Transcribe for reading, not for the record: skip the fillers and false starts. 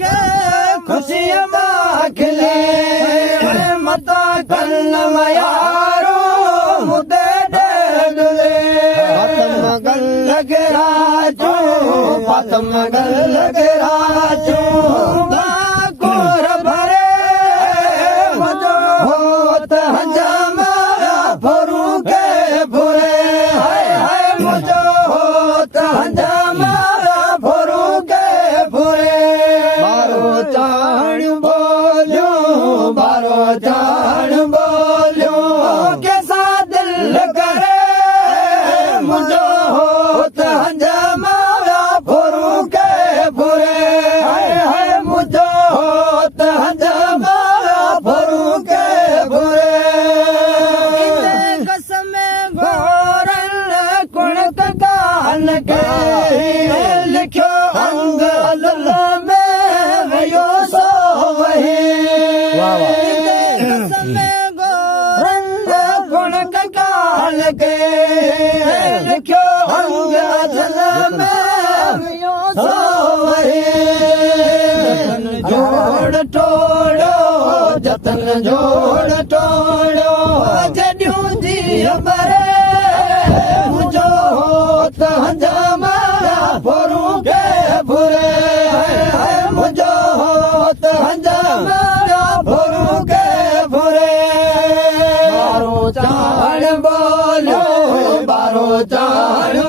के खुशियां माखले मता कन्न मयारो मुदे दे दुले पतम गल के राजू पतम गल के राजू बाकोर भरे मजो होत हजामा फरू के फुरे हाय हाय मजो होत हजामा फरू के फुरे बारो चाण बोलो बारो चाण बोलो कैसा दिल करे मुझो होत हजामा फरू के फुरे हाय हाय मुझो होत हजामा फरू के फुरे कसम घोरन कुणक गान के लिखो अंग में वयो सो वही कसम घोरन कुणक गान के लिखो अंग में वयो सो वही जोड़ टोड़ो जतन जोड़ टोड़ो जॾियूं जी बरे मुझो होत हजामा फरू के फुरे मुझो होत हजामा फरू के फुरे बारो चाण बोलो बारो चाण